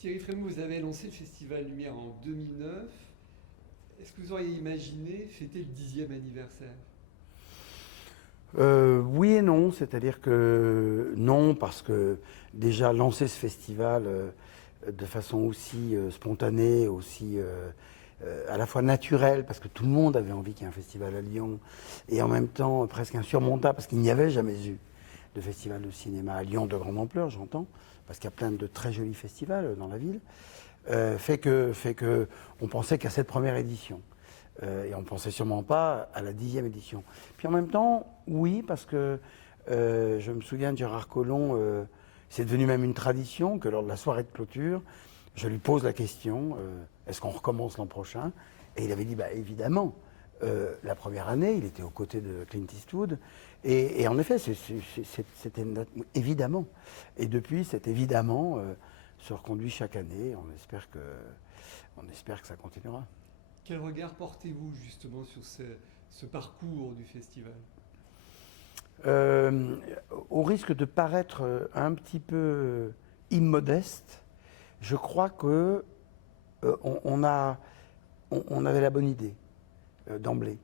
Thierry Frémaux, vous avez lancé le Festival Lumière en 2009. Est-ce que vous auriez imaginé fêter le 10e anniversaire? Oui et non, c'est-à-dire que non, parce que déjà lancer ce festival de façon aussi spontanée, aussi à la fois naturelle, parce que tout le monde avait envie qu'il y ait un festival à Lyon, et en même temps presque insurmontable, parce qu'il n'y avait jamais eu de festival de cinéma à Lyon de grande ampleur, j'entends, parce qu'il y a plein de très jolis festivals dans la ville, fait que on pensait qu'à cette première édition. Et on ne pensait sûrement pas à la 10e édition. Puis en même temps, oui, parce que je me souviens de Gérard Collomb, c'est devenu même une tradition que lors de la soirée de clôture, je lui pose la question, est-ce qu'on recommence l'an prochain? Et il avait dit, bah, évidemment. La première année, il était aux côtés de Clint Eastwood. Et en effet, c'était évidemment. Et depuis, c'est évidemment se reconduit chaque année. On espère que ça continuera. Quel regard portez-vous justement sur ce parcours du festival? Euh, Au risque de paraître un petit peu immodeste, je crois que on avait la bonne idée d'emblée.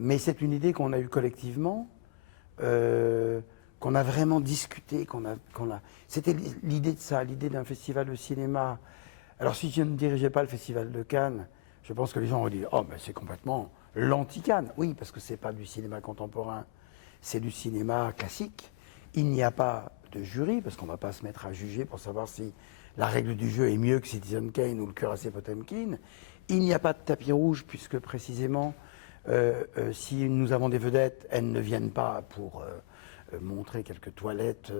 Mais c'est une idée qu'on a eue collectivement, qu'on a vraiment discuté, C'était l'idée de ça, l'idée d'un festival de cinéma. Alors si je ne dirigeais pas le festival de Cannes, je pense que les gens auraient dit oh ben c'est complètement l'anti-Cannes. Oui, parce que c'est pas du cinéma contemporain, c'est du cinéma classique. Il n'y a pas de jury, parce qu'on ne va pas se mettre à juger pour savoir si la règle du jeu est mieux que Citizen Kane ou le Cuirassé Potemkin. Il n'y a pas de tapis rouge, puisque précisément, si nous avons des vedettes, elles ne viennent pas pour montrer quelques toilettes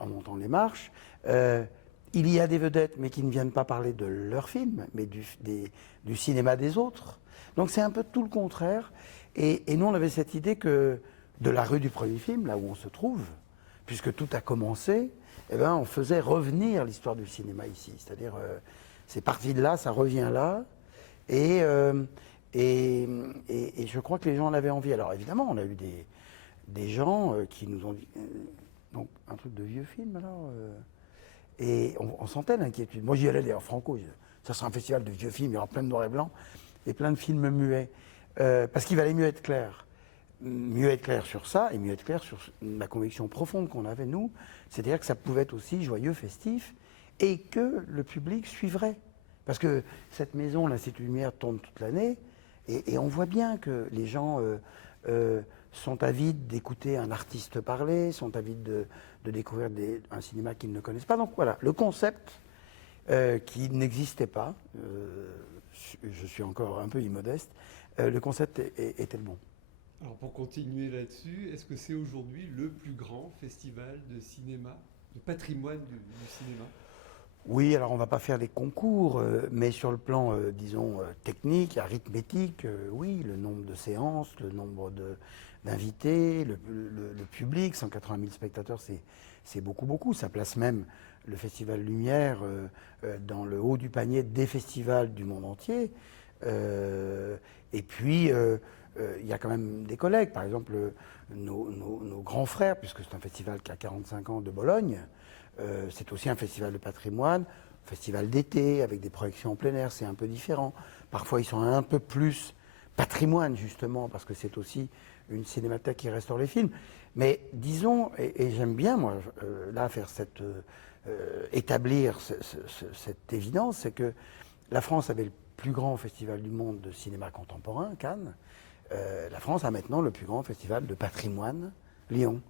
en montant les marches. Il y a des vedettes, mais qui ne viennent pas parler de leur film, mais du cinéma des autres. Donc c'est un peu tout le contraire. Et nous, on avait cette idée que de la rue du premier film, là où on se trouve, puisque tout a commencé, eh ben, on faisait revenir l'histoire du cinéma ici. C'est-à-dire, c'est parti de là, ça revient là. Et, euh, et je crois que les gens en avaient envie. Alors évidemment, on a eu des gens qui nous ont dit donc un truc de vieux film alors et on sentait l'inquiétude. Moi j'y allais d'ailleurs franco, ça sera un festival de vieux films, il y aura plein de noirs et blancs et plein de films muets. Parce qu'il valait mieux être clair. Mieux être clair sur ça et mieux être clair sur la conviction profonde qu'on avait nous, c'est-à-dire que ça pouvait être aussi joyeux, festif et que le public suivrait. Parce que cette maison, l'Institut Lumière, tourne toute l'année et on voit bien que les gens sont avides d'écouter un artiste parler, sont avides de découvrir un cinéma qu'ils ne connaissent pas. Donc voilà, le concept qui n'existait pas, je suis encore un peu immodeste, le concept était le bon. Alors pour continuer là-dessus, est-ce que c'est aujourd'hui le plus grand festival de cinéma, de patrimoine du cinéma? Oui, alors on va pas faire des concours, mais sur le plan, disons, technique, arithmétique, oui, le nombre de séances, le nombre d'invités, le public, 180 000 spectateurs, c'est beaucoup, beaucoup. Ça place même le Festival Lumière dans le haut du panier des festivals du monde entier. Et puis, il y a quand même des collègues, par exemple, nos grands frères, puisque c'est un festival qui a 45 ans de Bologne. C'est aussi un festival de patrimoine, festival d'été, avec des projections en plein air, c'est un peu différent. Parfois, ils sont un peu plus patrimoine, justement, parce que c'est aussi une cinémathèque qui restaure les films. Mais disons, et j'aime bien, moi, là, faire établir cette évidence, c'est que la France avait le plus grand festival du monde de cinéma contemporain, Cannes. La France a maintenant le plus grand festival de patrimoine, Lyon.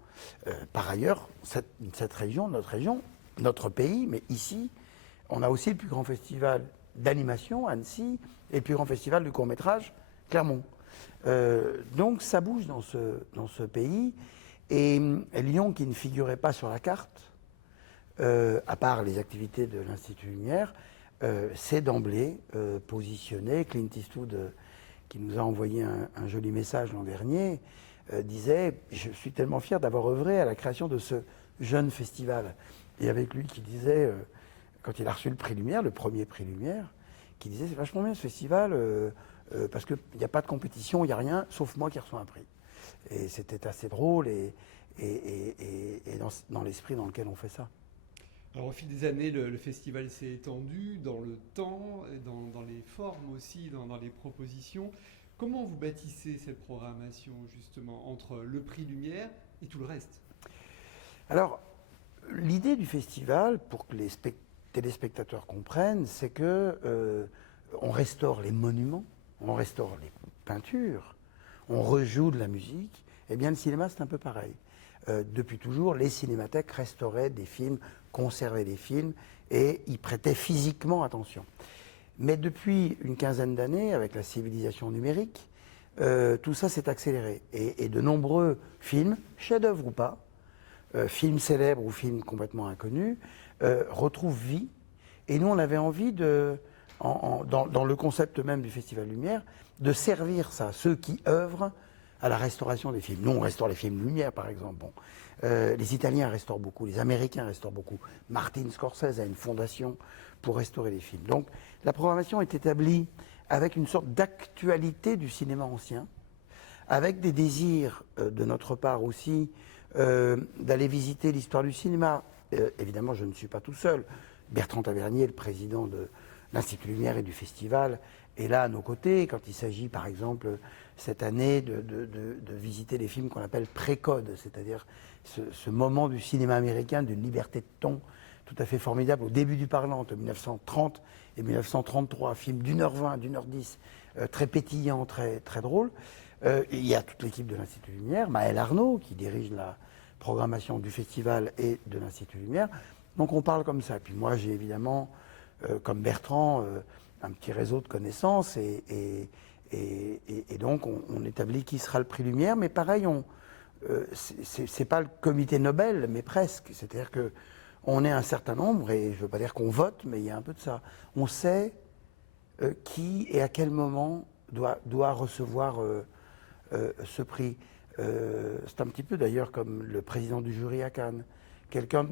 Par ailleurs, cette région, notre pays, mais ici, on a aussi le plus grand festival d'animation, Annecy, et le plus grand festival du court-métrage, Clermont. Donc ça bouge dans ce pays. Et Lyon, qui ne figurait pas sur la carte, à part les activités de l'Institut Lumière, s'est d'emblée positionné. Clint Eastwood, qui nous a envoyé un joli message l'an dernier, disait « Je suis tellement fier d'avoir œuvré à la création de ce jeune festival ». Et avec lui qui disait, quand il a reçu le prix Lumière, le premier prix Lumière, qui disait « C'est vachement bien ce festival, parce qu'il n'y a pas de compétition, il n'y a rien, sauf moi qui reçois un prix ». Et c'était assez drôle et dans l'esprit dans lequel on fait ça. Alors, au fil des années, le festival s'est étendu dans le temps, et dans les formes aussi, dans les propositions. Comment vous bâtissez cette programmation, justement, entre le prix Lumière et tout le reste? Alors, l'idée du festival, pour que les téléspectateurs comprennent, c'est que on restaure les monuments, on restaure les peintures, on rejoue de la musique. Eh bien, le cinéma, c'est un peu pareil. Depuis toujours, les cinémathèques restauraient des films, conservaient des films et y prêtaient physiquement attention. Mais depuis une quinzaine d'années, avec la civilisation numérique, tout ça s'est accéléré. Et de nombreux films, chefs-d'œuvre ou pas, films célèbres ou films complètement inconnus, retrouvent vie. Et nous, on avait envie, dans le concept même du Festival Lumière, de servir ça, ceux qui œuvrent à la restauration des films. Nous, on restaure les films Lumière, par exemple. Bon. Les Italiens restaurent beaucoup, les Américains restaurent beaucoup. Martin Scorsese a une fondation pour restaurer les films. Donc, la programmation est établie avec une sorte d'actualité du cinéma ancien, avec des désirs de notre part aussi d'aller visiter l'histoire du cinéma. Évidemment, je ne suis pas tout seul. Bertrand Tavernier, le président de l'Institut Lumière et du Festival, est là à nos côtés quand il s'agit, par exemple, cette année de visiter les films qu'on appelle pré-code, c'est-à-dire ce moment du cinéma américain d'une liberté de ton tout à fait formidable au début du parlant, entre 1930 et 1933, film d'1h20, d'1h10, très pétillant, très, très drôle. Il y a toute l'équipe de l'Institut Lumière, Maël Arnaud, qui dirige la programmation du festival et de l'Institut Lumière. Donc on parle comme ça. Puis moi, j'ai évidemment, comme Bertrand, un petit réseau de connaissances et donc on établit qui sera le prix Lumière. Mais pareil, c'est pas le comité Nobel, mais presque. C'est-à-dire que on est un certain nombre, et je ne veux pas dire qu'on vote, mais il y a un peu de ça. On sait qui et à quel moment doit recevoir ce prix. C'est un petit peu d'ailleurs comme le président du jury à Cannes. Quelqu'un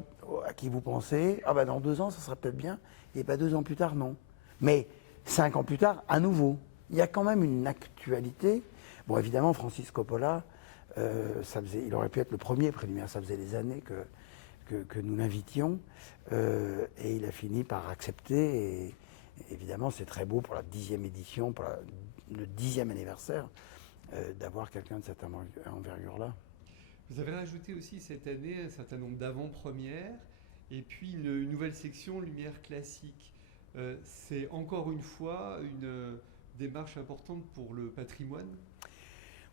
à qui vous pensez, ah ben dans 2 ans, ça sera peut-être bien, et pas 2 ans plus tard, non. Mais 5 ans plus tard, à nouveau. Il y a quand même une actualité. Bon, évidemment, Francis Coppola, il aurait pu être le premier prix Lumière, ça faisait des années que nous l'invitions, et il a fini par accepter, et évidemment, c'est très beau pour la 10e édition, pour le 10e anniversaire, d'avoir quelqu'un de cette envergure-là. Vous avez rajouté aussi cette année un certain nombre d'avant-premières et puis une nouvelle section Lumière classique. C'est encore une fois une démarche importante pour le patrimoine?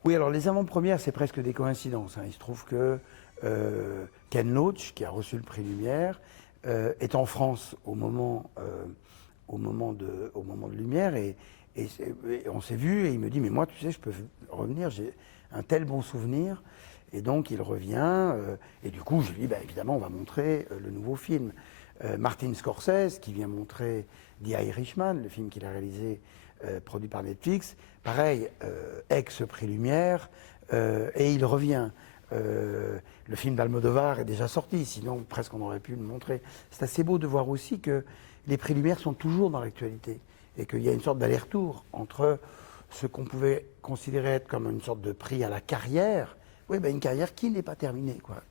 Oui, alors les avant-premières, c'est presque des coïncidences. Il se trouve que Ken Loach, qui a reçu le prix Lumière, est en France au moment de Lumière, et on s'est vu, et il me dit, mais moi, tu sais, je peux revenir, j'ai un tel bon souvenir. Et donc il revient, et du coup je lui dis, évidemment on va montrer le nouveau film. Martin Scorsese, qui vient montrer The Irishman, le film qu'il a réalisé, produit par Netflix, pareil, ex-prix Lumière, et il revient. Le film d'Almodovar est déjà sorti, sinon presque on aurait pu le montrer. C'est assez beau de voir aussi que les prix Lumière sont toujours dans l'actualité, et qu'il y a une sorte d'aller-retour entre ce qu'on pouvait considérer être comme une sorte de prix à la carrière. Oui, une carrière qui n'est pas terminée, quoi.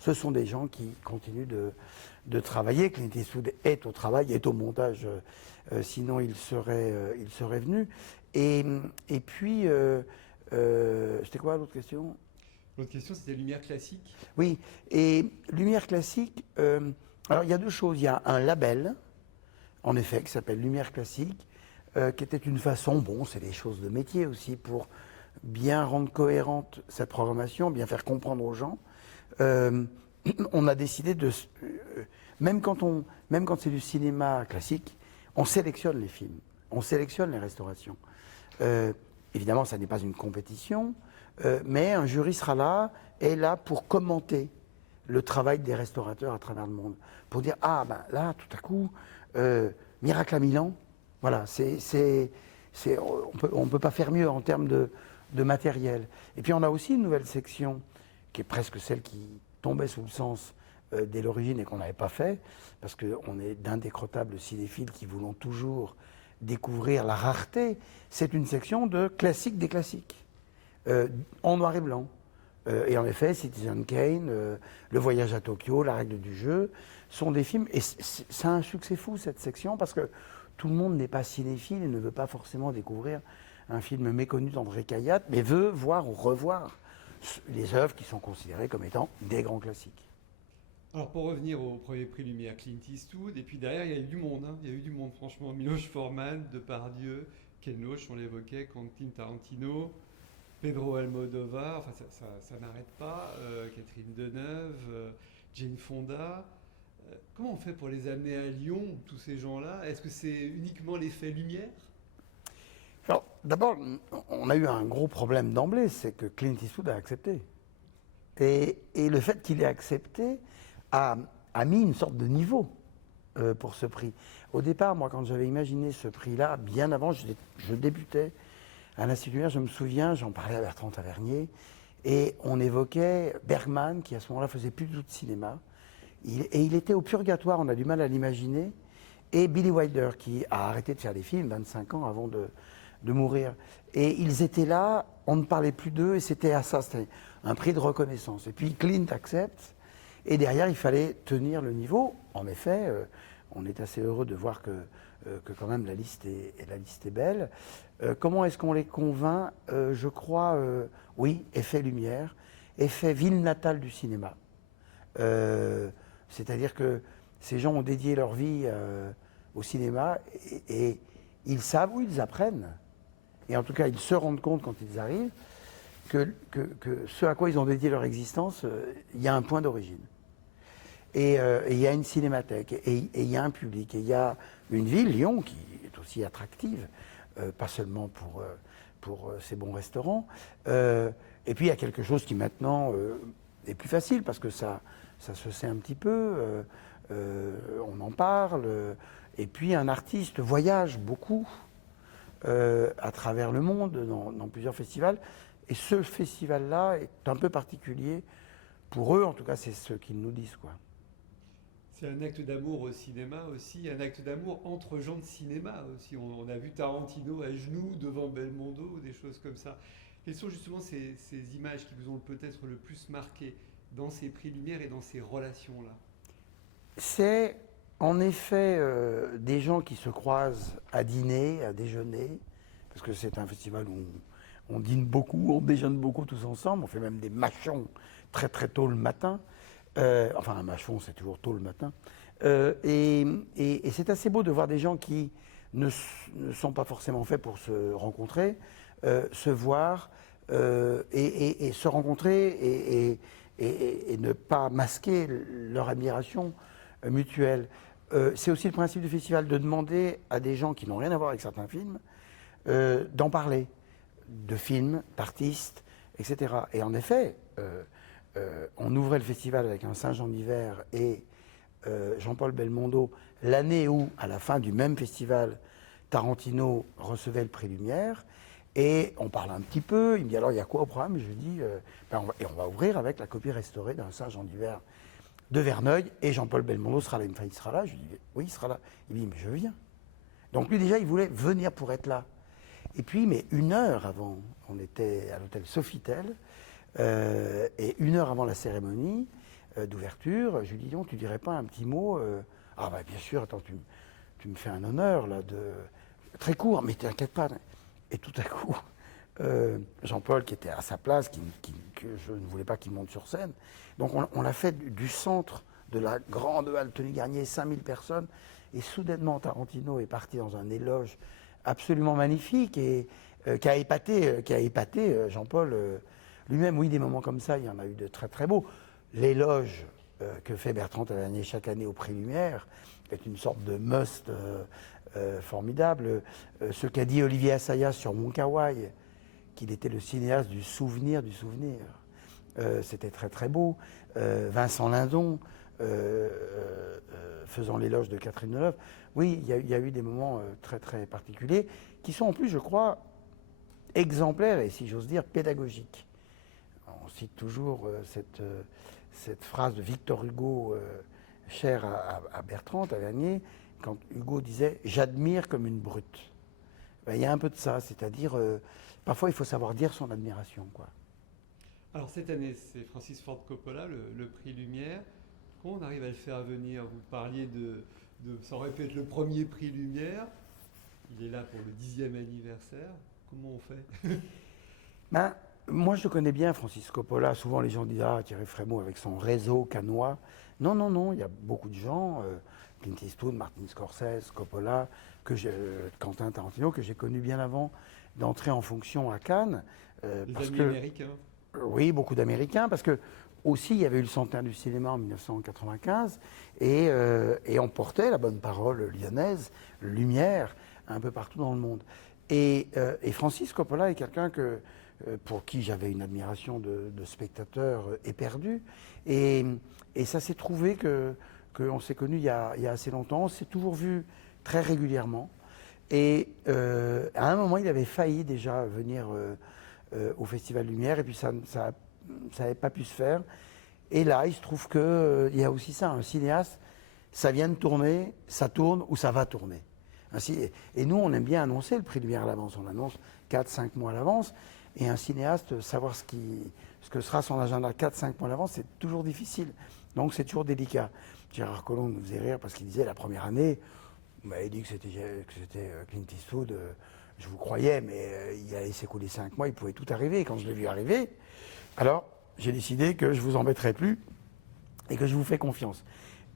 Ce sont des gens qui continuent de travailler. Clint Eastwood est au travail, est au montage, sinon il serait venu. Et puis, c'était quoi l'autre question? L'autre question, c'était Lumière classique. Oui, et Lumière classique, alors il y a 2 choses. Il y a un label, en effet, qui s'appelle Lumière classique, qui était une façon, c'est des choses de métier aussi, pour bien rendre cohérente cette programmation, bien faire comprendre aux gens. On a décidé même quand c'est du cinéma classique, on sélectionne les films, on sélectionne les restaurations. Évidemment, ça n'est pas une compétition, mais un jury sera là, et là pour commenter le travail des restaurateurs à travers le monde, pour dire, là, tout à coup, Miracle à Milan, voilà, on ne peut pas faire mieux en termes de matériel. Et puis on a aussi une nouvelle section qui est presque celle qui tombait sous le sens dès l'origine et qu'on n'avait pas fait, parce qu'on est d'indécrottables cinéphiles qui voulons toujours découvrir la rareté. C'est une section de classiques des classiques, en noir et blanc. Et en effet, Citizen Kane, Le Voyage à Tokyo, La Règle du jeu, sont des films, et ça a un succès fou cette section, parce que tout le monde n'est pas cinéphile et ne veut pas forcément découvrir un film méconnu d'André Cayatte, mais veut voir ou revoir les œuvres qui sont considérées comme étant des grands classiques. Alors pour revenir au premier prix Lumière, Clint Eastwood, et puis derrière il y a eu du monde, hein. Il y a eu du monde franchement, Miloš Forman, Depardieu, Ken Loach, on l'évoquait, Quentin Tarantino, Pedro Almodovar, enfin ça n'arrête pas, Catherine Deneuve, Jane Fonda. Comment on fait pour les amener à Lyon, tous ces gens-là? Est-ce que c'est uniquement l'effet lumière? Alors, d'abord, on a eu un gros problème d'emblée, c'est que Clint Eastwood a accepté. Et le fait qu'il ait accepté a mis une sorte de niveau pour ce prix. Au départ, moi, quand j'avais imaginé ce prix-là, bien avant, je débutais à l'Institut Lumière, je me souviens, j'en parlais à Bertrand Tavernier, et on évoquait Bergman, qui à ce moment-là faisait plus du tout de cinéma, et il était au purgatoire, on a du mal à l'imaginer, et Billy Wilder, qui a arrêté de faire des films 25 ans avant de mourir. Et ils étaient là, on ne parlait plus d'eux, et c'était un prix de reconnaissance. Et puis Clint accepte, et derrière, il fallait tenir le niveau. En effet, on est assez heureux de voir que quand même la liste est belle. Comment est-ce qu'on les convainc? Je crois, oui, effet lumière, effet ville natale du cinéma. C'est-à-dire que ces gens ont dédié leur vie au cinéma et ils savent où ils apprennent. Et en tout cas, ils se rendent compte quand ils arrivent que ce à quoi ils ont dédié leur existence, il y a un point d'origine. Et il y a une cinémathèque, et il y a un public, et il y a une ville, Lyon, qui est aussi attractive, pas seulement pour ses bons restaurants. Et puis il y a quelque chose qui maintenant est plus facile, parce que ça se sait un petit peu, on en parle. Et puis un artiste voyage beaucoup à travers le monde, dans plusieurs festivals. Et ce festival-là est un peu particulier pour eux, en tout cas c'est ce qu'ils nous disent, quoi. C'est un acte d'amour au cinéma aussi, un acte d'amour entre gens de cinéma aussi. On a vu Tarantino à genoux devant Belmondo, des choses comme ça. Quelles sont justement ces images qui vous ont peut-être le plus marqué dans ces prix Lumière et dans ces relations-là? C'est en effet des gens qui se croisent à dîner, à déjeuner, parce que c'est un festival où on dîne beaucoup, on déjeune beaucoup tous ensemble, on fait même des mâchons très très tôt le matin. Enfin, un mâchon, c'est toujours tôt le matin. Et c'est assez beau de voir des gens qui ne sont pas forcément faits pour se rencontrer, se voir et se rencontrer et ne pas masquer leur admiration mutuelle. C'est aussi le principe du festival de demander à des gens qui n'ont rien à voir avec certains films d'en parler, de films, d'artistes, etc. Et en effet, on ouvrait le festival avec un Saint-Jean d'hiver et Jean-Paul Belmondo, l'année où, à la fin du même festival, Tarantino recevait le prix Lumière. Et on parle un petit peu, il me dit alors il y a quoi au programme? Je lui dis, on va ouvrir avec la copie restaurée d'un Saint-Jean d'hiver de Verneuil, et Jean-Paul Belmondo sera là. Il me fait, il sera là? Je lui dis, oui, il sera là. Il me dit, mais je viens. Donc lui déjà, il voulait venir pour être là. Et puis, mais une heure avant, on était à l'hôtel Sofitel, et une heure avant la cérémonie d'ouverture, je lui dis, non, tu dirais pas un petit mot? Ah bah bien sûr, attends, tu me fais un honneur là, très court, mais t'inquiète pas. Et tout à coup, Jean-Paul, qui était à sa place, que je ne voulais pas qu'il monte sur scène, donc on l'a fait du centre de la grande halle Tony Garnier, 5000 personnes, et soudainement Tarantino est parti dans un éloge absolument magnifique et qui a épaté Jean-Paul lui-même. Oui, des moments comme ça, il y en a eu de très très beaux. L'éloge que fait Bertrand Tavernier chaque année au prix Lumière est une sorte de must formidable. Ce qu'a dit Olivier Assayas sur Wong Kar-wai, qu'il était le cinéaste du souvenir du souvenir, c'était très très beau. Vincent Lindon faisant l'éloge de Catherine Deneuve. Oui, il y a eu des moments très très particuliers qui sont en plus, je crois, exemplaires et, si j'ose dire, pédagogiques. On cite toujours cette phrase de Victor Hugo, chère à Bertrand Tavernier, quand Hugo disait « j'admire comme une brute ». Ben, il y a un peu de ça, c'est-à-dire, parfois il faut savoir dire son admiration, quoi. Alors cette année, c'est Francis Ford Coppola, le prix Lumière. Comment on arrive à le faire venir? Vous parliez ça aurait pu être le premier prix Lumière. Il est là pour le 10e anniversaire. Comment on fait? Ben, moi, je connais bien Francis Coppola. Souvent, les gens disent « Ah, Thierry Frémaux avec son réseau canois ». Non, non, non, il y a beaucoup de gens, Clint Eastwood, Martin Scorsese, Coppola, Quentin Tarantino, que j'ai connu bien avant d'entrer en fonction à Cannes. Les amis américains. Oui, beaucoup d'Américains, parce que aussi, il y avait eu le centenaire du cinéma en 1995, et on portait la bonne parole lyonnaise, Lumière, un peu partout dans le monde. Et Francis Coppola est quelqu'un pour qui j'avais une admiration de spectateur éperdu. Et ça s'est trouvé qu'on s'est connus il y a assez longtemps. On s'est toujours vus très régulièrement. Et à un moment, il avait failli déjà venir au Festival Lumière, et puis ça n'avait pas pu se faire. Et là, il se trouve qu'il y a aussi ça, un cinéaste, ça vient de tourner, ça tourne ou ça va tourner. Et nous, on aime bien annoncer le prix Lumière à l'avance. On annonce 4-5 mois à l'avance. Et un cinéaste, savoir ce que sera son agenda 4-5 mois à l'avance, c'est toujours difficile. Donc c'est toujours délicat. Gérard Collomb nous faisait rire parce qu'il disait la première année, vous m'avez dit que c'était Clint Eastwood, je vous croyais, mais il allait s'écouler 5 mois, il pouvait tout arriver. Et quand je l'ai vu arriver, alors j'ai décidé que je ne vous embêterai plus et que je vous fais confiance.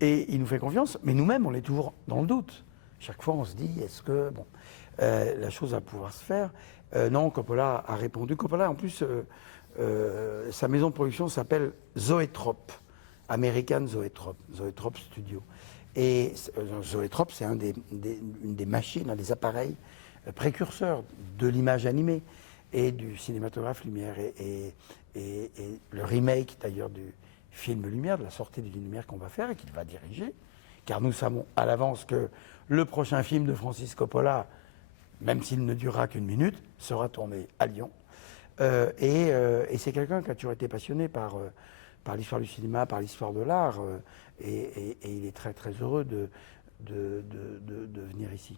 Et il nous fait confiance, mais nous-mêmes, on est toujours dans le doute. Chaque fois, on se dit, est-ce que la chose va pouvoir se faire? Non, Coppola a répondu. Coppola, en plus, sa maison de production s'appelle Zoetrope, American Zoetrope, Zoetrope Studio. Et Zoetrope, c'est une des machines, un des appareils précurseurs de l'image animée et du cinématographe Lumière. Et le remake, d'ailleurs, du film Lumière, de la sortie du Lumière qu'on va faire et qu'il va diriger, car nous savons à l'avance que le prochain film de Francis Coppola, même s'il ne durera qu'une minute, sera tourné à Lyon. Et c'est quelqu'un qui a toujours été passionné par l'histoire du cinéma, par l'histoire de l'art, et il est très très heureux de venir ici.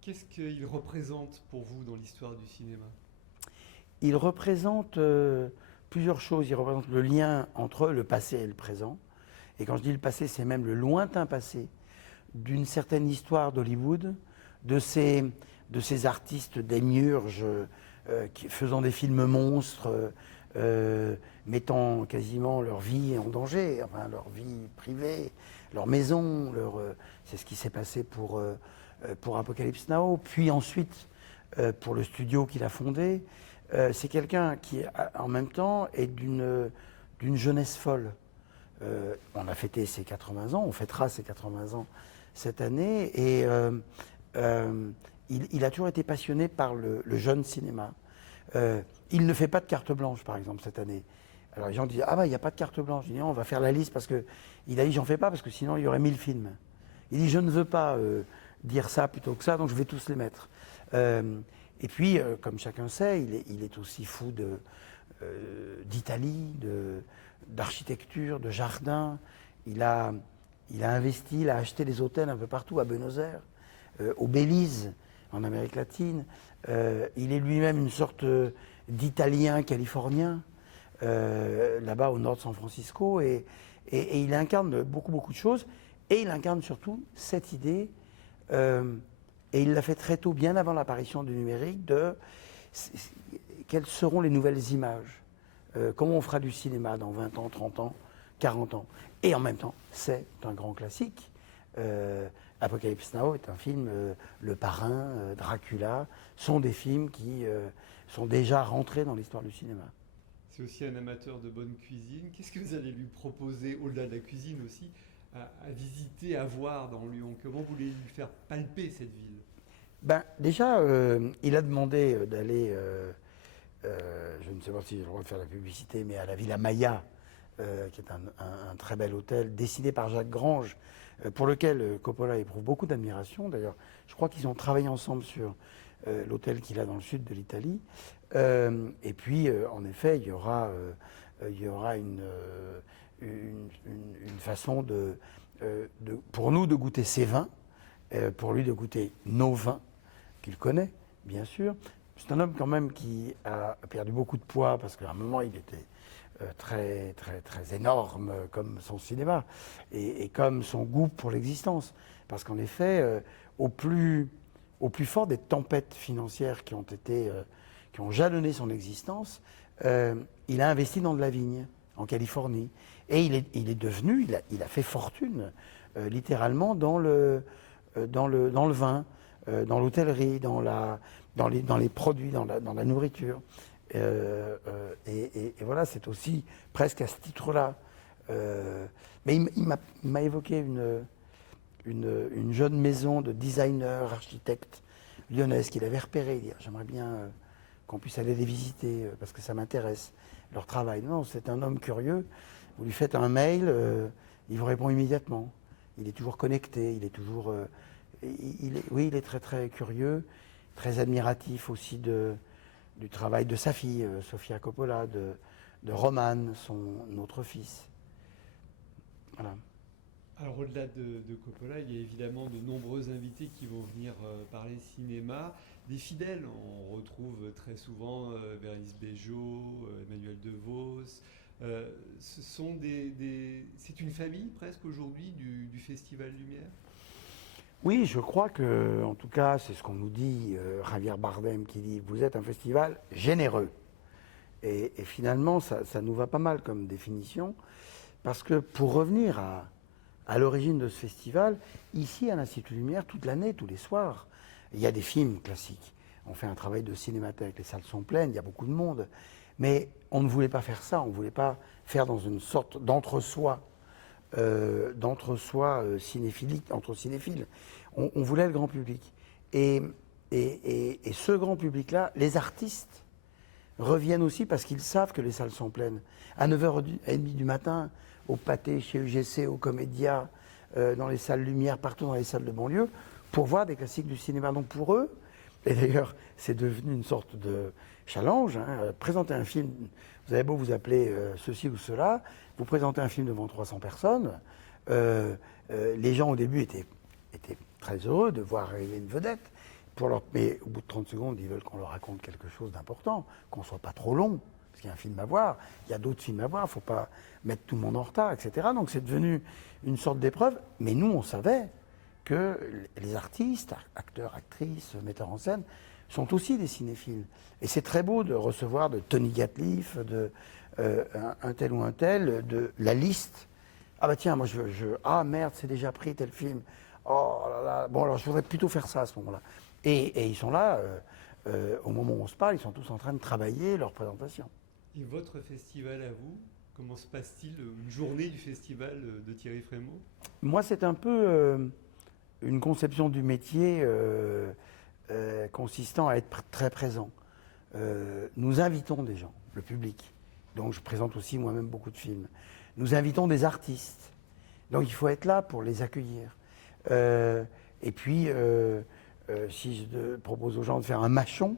Qu'est-ce qu'il représente pour vous dans l'histoire du cinéma? Il représente plusieurs choses. Il représente le lien entre le passé et le présent. Et quand je dis le passé, c'est même le lointain passé d'une certaine histoire d'Hollywood, de ces artistes démiurges faisant des films monstres, mettant quasiment leur vie en danger, enfin leur vie privée, leur maison, c'est ce qui s'est passé pour Apocalypse Now, puis ensuite pour le studio qu'il a fondé. C'est quelqu'un qui, en même temps, est d'une jeunesse folle. On a fêté ses 80 ans, on fêtera ses 80 ans cette année, et il a toujours été passionné par le jeune cinéma. Il ne fait pas de carte blanche, par exemple, cette année. Alors les gens disent « Ah ben, il n'y a pas de carte blanche ». Je dis « Non, on va faire la liste parce que… » Il a dit « J'en fais pas parce que sinon il y aurait 1000 films ». Il dit « Je ne veux pas dire ça plutôt que ça, donc je vais tous les mettre ». Et puis, comme chacun sait, il est aussi fou d'Italie, d'architecture, de jardin. Il a investi, il a acheté des hôtels un peu partout, à Buenos Aires, au Belize, en Amérique latine. Il est lui-même une sorte d'Italien californien, là-bas au nord de San Francisco, et il incarne beaucoup de choses, et il incarne surtout cette idée, et il l'a fait très tôt, bien avant l'apparition du numérique, de quelles seront les nouvelles images, comment on fera du cinéma dans 20 ans, 30 ans, 40 ans. Et en même temps, c'est un grand classique. Apocalypse Now est un film, Le Parrain, Dracula, sont des films qui sont déjà rentrés dans l'histoire du cinéma. C'est aussi un amateur de bonne cuisine. Qu'est-ce que vous allez lui proposer, au-delà de la cuisine aussi, à visiter, à voir dans Lyon? Comment vous voulez lui faire palper cette ville? Déjà, il a demandé d'aller, je ne sais pas si j'ai le droit de faire la publicité, mais à la Villa Maya, qui est un très bel hôtel, dessiné par Jacques Grange, pour lequel Coppola éprouve beaucoup d'admiration. D'ailleurs, je crois qu'ils ont travaillé ensemble sur l'hôtel qu'il a dans le sud de l'Italie. Et puis, en effet, il y aura une façon pour nous de goûter ses vins, pour lui de goûter nos vins, qu'il connaît, bien sûr. C'est un homme quand même qui a perdu beaucoup de poids, parce qu'à un moment, il était très, très, très énorme comme son cinéma et comme son goût pour l'existence. Parce qu'en effet, au plus fort des tempêtes financières qui ont jalonné son existence, il a investi dans de la vigne en Californie. Et il est devenu, il a fait fortune littéralement dans le vin, dans l'hôtellerie, dans les produits, dans la nourriture. Et voilà, c'est aussi presque à ce titre-là. Mais il m'a évoqué une jeune maison de designers, architectes lyonnaises qu'il avait repéré. Il dit, j'aimerais bien qu'on puisse aller les visiter parce que ça m'intéresse, leur travail. Non, c'est un homme curieux. Vous lui faites un mail, il vous répond immédiatement. Il est toujours connecté, il est toujours... oui, il est très très curieux, très admiratif aussi du travail de sa fille, Sofia Coppola, de Roman, son autre fils. Voilà. Alors au-delà de Coppola, il y a évidemment de nombreux invités qui vont venir parler cinéma. Des fidèles, on retrouve très souvent Bérénice Bejo, Emmanuel DeVos. C'est une famille presque aujourd'hui du Festival Lumière. Oui, je crois que, en tout cas, c'est ce qu'on nous dit, Javier Bardem qui dit, vous êtes un festival généreux. Et finalement, ça nous va pas mal comme définition, parce que pour revenir à l'origine de ce festival, ici à l'Institut Lumière, toute l'année, tous les soirs, il y a des films classiques. On fait un travail de cinémathèque, les salles sont pleines, il y a beaucoup de monde. Mais on ne voulait pas faire ça, on ne voulait pas faire dans une sorte d'entre-soi cinéphilique, entre cinéphiles. On voulait le grand public. Et ce grand public-là, les artistes reviennent aussi parce qu'ils savent que les salles sont pleines. À 9h30 du matin, au Pâté, chez UGC, au Comédia, dans les salles Lumière, partout dans les salles de banlieue, pour voir des classiques du cinéma. Donc pour eux, et d'ailleurs c'est devenu une sorte de challenge, présenter un film, vous avez beau vous appeler ceci ou cela, vous présentez un film devant 300 personnes, les gens au début étaient très heureux de voir arriver une vedette, mais au bout de 30 secondes, ils veulent qu'on leur raconte quelque chose d'important, qu'on ne soit pas trop long, parce qu'il y a un film à voir, il y a d'autres films à voir, il ne faut pas mettre tout le monde en retard, etc. Donc c'est devenu une sorte d'épreuve, mais nous on savait que les artistes, acteurs, actrices, metteurs en scène, sont aussi des cinéphiles. Et c'est très beau de recevoir de Tony Gatliff, de un tel ou un tel, de la liste. Ah bah tiens, moi ah merde, c'est déjà pris tel film. Oh là là, bon alors je voudrais plutôt faire ça à ce moment-là. Et ils sont là, au moment où on se parle, ils sont tous en train de travailler leur présentation. Et votre festival à vous, comment se passe-t-il, une journée du festival de Thierry Frémaux? Moi, c'est un peu une conception du métier consistant à être très présent. Nous invitons des gens, le public. Donc je présente aussi moi-même beaucoup de films. Nous invitons des artistes. Donc il faut être là pour les accueillir. Et puis, si je propose aux gens de faire un mâchon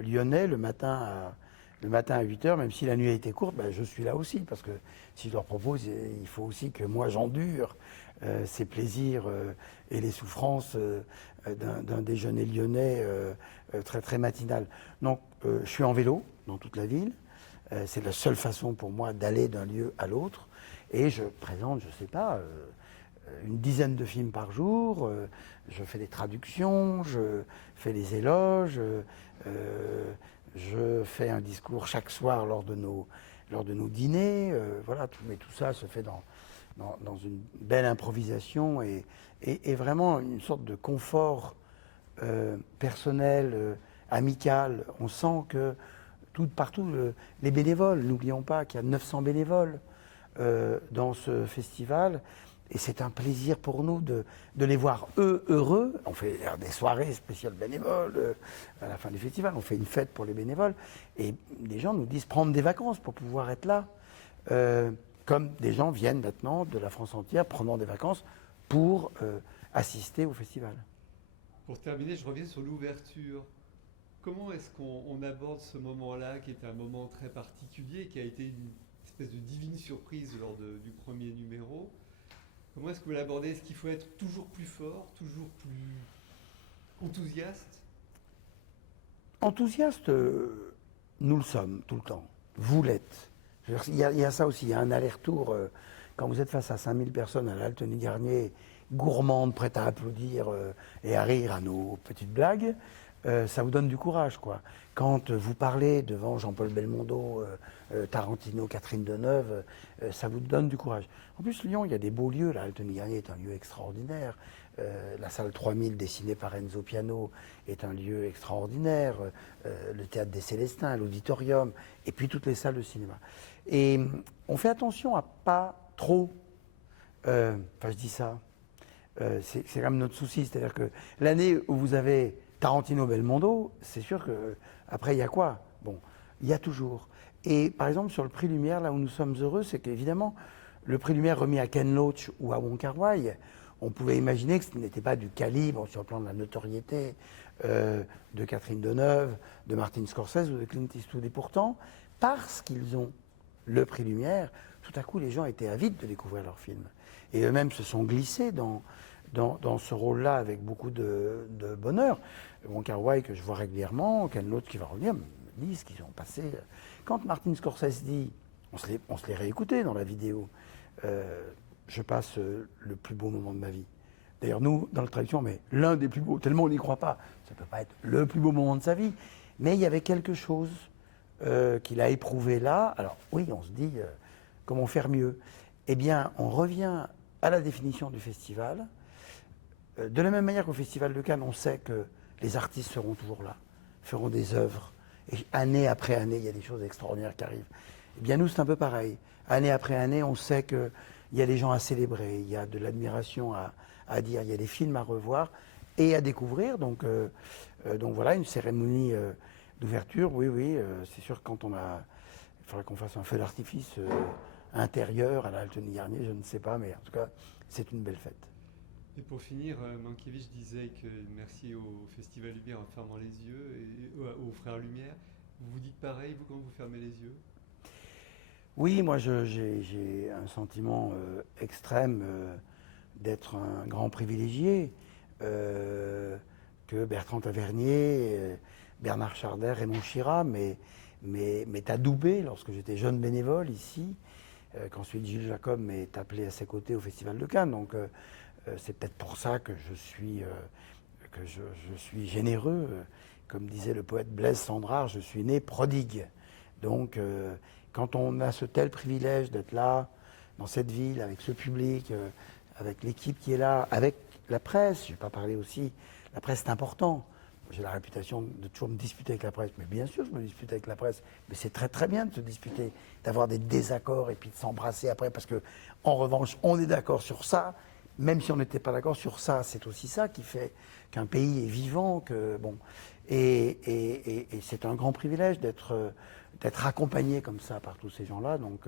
lyonnais le matin à 8h, même si la nuit a été courte, ben, je suis là aussi. Parce que si je leur propose, il faut aussi que moi j'endure ces plaisirs et les souffrances d'un déjeuner lyonnais très, très matinal. Donc je suis en vélo dans toute la ville. C'est la seule façon pour moi d'aller d'un lieu à l'autre. Et je présente, je ne sais pas, une dizaine de films par jour. Je fais des traductions, je fais des éloges. Je fais un discours chaque soir lors de nos dîners. Voilà, mais tout ça se fait dans une belle improvisation et vraiment une sorte de confort personnel, amical. On sent que partout, les bénévoles, n'oublions pas qu'il y a 900 bénévoles dans ce festival. Et c'est un plaisir pour nous de les voir eux heureux. On fait des soirées spéciales bénévoles à la fin du festival. On fait une fête pour les bénévoles. Et les gens nous disent prendre des vacances pour pouvoir être là. Comme des gens viennent maintenant de la France entière prenant des vacances pour assister au festival. Pour terminer, je reviens sur l'ouverture. Comment est-ce qu'on aborde ce moment-là, qui est un moment très particulier, qui a été une espèce de divine surprise lors du premier numéro? Comment est-ce que vous l'abordez? Est-ce qu'il faut être toujours plus fort, toujours plus enthousiaste? Enthousiaste, nous le sommes tout le temps. Vous l'êtes. Il y a ça aussi, il y a un aller-retour. Quand vous êtes face à 5000 personnes à la Halle Tony Garnier, gourmandes, prêtes à applaudir et à rire à nos petites blagues, ça vous donne du courage, quoi. Quand vous parlez devant Jean-Paul Belmondo, Tarantino, Catherine Deneuve, ça vous donne du courage. En plus, Lyon, il y a des beaux lieux. La Halle Tony Garnier est un lieu extraordinaire. La salle 3000, dessinée par Enzo Piano, est un lieu extraordinaire. Le théâtre des Célestins, l'auditorium, et puis toutes les salles de cinéma. Et on fait attention à pas trop. Enfin, je dis ça. C'est quand même notre souci. C'est-à-dire que l'année où vous avez Tarantino Belmondo, c'est sûr que après il y a quoi? Bon, il y a toujours. Et par exemple sur le prix Lumière, là où nous sommes heureux, c'est qu'évidemment le prix Lumière remis à Ken Loach ou à Wong Kar-wai, on pouvait imaginer que ce n'était pas du calibre sur le plan de la notoriété de Catherine Deneuve, de Martin Scorsese ou de Clint Eastwood. Et pourtant, parce qu'ils ont le prix Lumière, tout à coup les gens étaient avides de découvrir leurs films. Et eux-mêmes se sont glissés dans ce rôle-là avec beaucoup de bonheur. Wong Kar-wai, que je vois régulièrement, Ken Loach qui va revenir, me dit ce qu'ils ont passé. Quand Martin Scorsese dit, on se l'est réécouté dans la vidéo, je passe le plus beau moment de ma vie. D'ailleurs, nous, dans la traduction, mais l'un des plus beaux, tellement on n'y croit pas, ça ne peut pas être le plus beau moment de sa vie. Mais il y avait quelque chose qu'il a éprouvé là. Alors oui, on se dit, comment faire mieux? Eh bien, on revient à la définition du festival. De la même manière qu'au Festival de Cannes, on sait que les artistes seront toujours là, feront des œuvres. Et année après année, il y a des choses extraordinaires qui arrivent. Eh bien, nous, c'est un peu pareil. Année après année, on sait qu'il y a des gens à célébrer, il y a de l'admiration à dire, il y a des films à revoir et à découvrir. Donc voilà, une cérémonie d'ouverture, oui, c'est sûr que il faudrait qu'on fasse un feu d'artifice intérieur à la Halle Tony Garnier, je ne sais pas, mais en tout cas, c'est une belle fête. Et pour finir, Mankiewicz disait que merci au Festival Lumière en fermant les yeux et aux Frères Lumière. Vous vous dites pareil, vous, quand vous fermez les yeux? Oui, moi j'ai un sentiment extrême d'être un grand privilégié, que Bertrand Tavernier, Bernard Charder, Raymond Chirat m'est adoubé lorsque j'étais jeune bénévole ici, qu'ensuite Gilles Jacob m'est appelé à ses côtés au Festival de Cannes. Donc c'est peut-être pour ça que je suis généreux. Comme disait le poète Blaise Cendrars, je suis né prodigue. Donc quand on a ce tel privilège d'être là, dans cette ville, avec ce public, avec l'équipe qui est là, avec la presse, je ne vais pas parler aussi, la presse c'est important. J'ai la réputation de toujours me disputer avec la presse, mais bien sûr je me dispute avec la presse, mais c'est très très bien de se disputer, d'avoir des désaccords et puis de s'embrasser après, parce que en revanche, on est d'accord sur ça, même si on n'était pas d'accord sur ça, c'est aussi ça qui fait qu'un pays est vivant, que bon, et c'est un grand privilège d'être accompagné comme ça par tous ces gens-là. Donc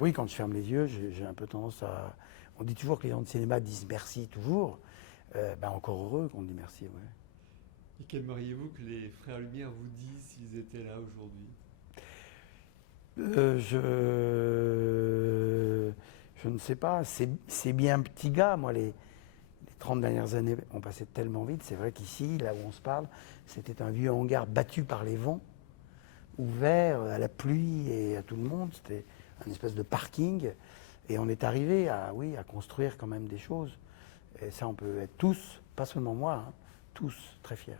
oui, quand je ferme les yeux, j'ai un peu tendance à... On dit toujours que les gens de cinéma disent merci toujours. Encore heureux qu'on dit merci, ouais. Et qu'aimeriez-vous que les Frères Lumière vous disent s'ils étaient là aujourd'hui? Je ne sais pas. C'est bien petit gars, moi, les 30 dernières années ont passé tellement vite. C'est vrai qu'ici, là où on se parle, c'était un vieux hangar battu par les vents, ouvert à la pluie et à tout le monde. C'était un espèce de parking. Et on est arrivé à construire quand même des choses. Et ça, on peut être tous, pas seulement moi, hein, tous très fiers.